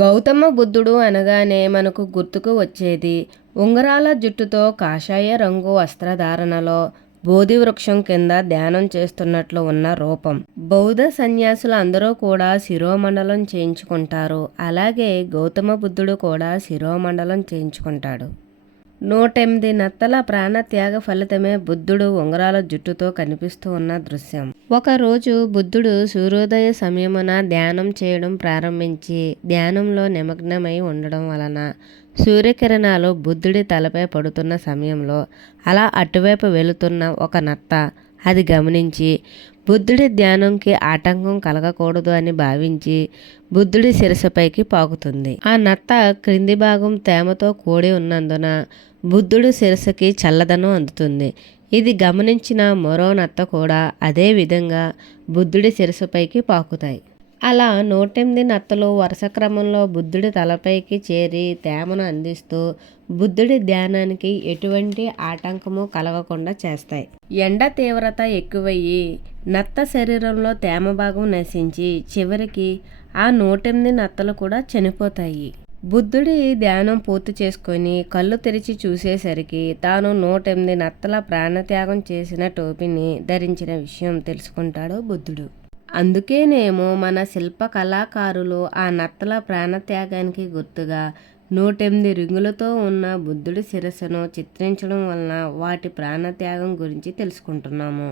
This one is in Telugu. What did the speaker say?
గౌతమ బుద్ధుడు అనగానే మనకు గుర్తుకు వచ్చేది ఉంగరాల జుట్టుతో కాషాయ రంగు వస్త్రధారణలో బోధి వృక్షం కింద ధ్యానం చేస్తున్నట్లు ఉన్న రూపం. బౌద్ధ సన్యాసులు అందరూ కూడా శిరోమండలం చేయించుకుంటారు. అలాగే గౌతమ బుద్ధుడు కూడా శిరోమండలం చేయించుకుంటాడు. నూటెనిమిది నత్తల ప్రాణత్యాగ ఫలితమే బుద్ధుడు ఉంగరాల జుట్టుతో కనిపిస్తూ ఉన్న దృశ్యం. ఒకరోజు బుద్ధుడు సూర్యోదయ సమయమున ధ్యానం చేయడం ప్రారంభించి ధ్యానంలో నిమగ్నమై ఉండడం వలన సూర్యకిరణాలు బుద్ధుడి తలపై పడుతున్న సమయంలో అలా అటువైపు వెళుతున్న ఒక నత్త అది గమనించి బుద్ధుడి ధ్యానంకి ఆటంకం కలగకూడదు అని భావించి బుద్ధుడి శిరసుపైకి పాకుతుంది. ఆ నత్త క్రింది భాగం తేమతో కూడి ఉన్నందున బుద్ధుడి శిరస్సుకి చల్లదనం అందుతుంది. ఇది గమనించిన మరో నత్త కూడా అదే విధంగా బుద్ధుడి శిరసుపైకి పాకుతాయి. అలా నూటెనిమిది నత్తలు వరుస క్రమంలో బుద్ధుడి తలపైకి చేరి తేమను అందిస్తూ బుద్ధుడి ధ్యానానికి ఎటువంటి ఆటంకము కలగకుండా చేస్తాయి. ఎండ తీవ్రత ఎక్కువయ్యి నత్త శరీరంలో తేమ భాగం నశించి చివరికి ఆ నూటెనిమిది నత్తలు కూడా చనిపోతాయి. బుద్ధుడి ధ్యానం పూర్తి చేసుకొని కళ్ళు తెరిచి చూసేసరికి తాను నూటెనిమిది నత్తల ప్రాణత్యాగం చేసిన టోపీని ధరించిన విషయం తెలుసుకుంటాడు బుద్ధుడు. అందుకేనేమో మన శిల్ప కళాకారులు ఆ నత్తల ప్రాణత్యాగానికి గుర్తుగా నూటెనిమిది రింగులతో ఉన్న బుద్ధుడి శిరస్సును చిత్రించడం వలన వాటి ప్రాణత్యాగం గురించి తెలుసుకుంటున్నాము.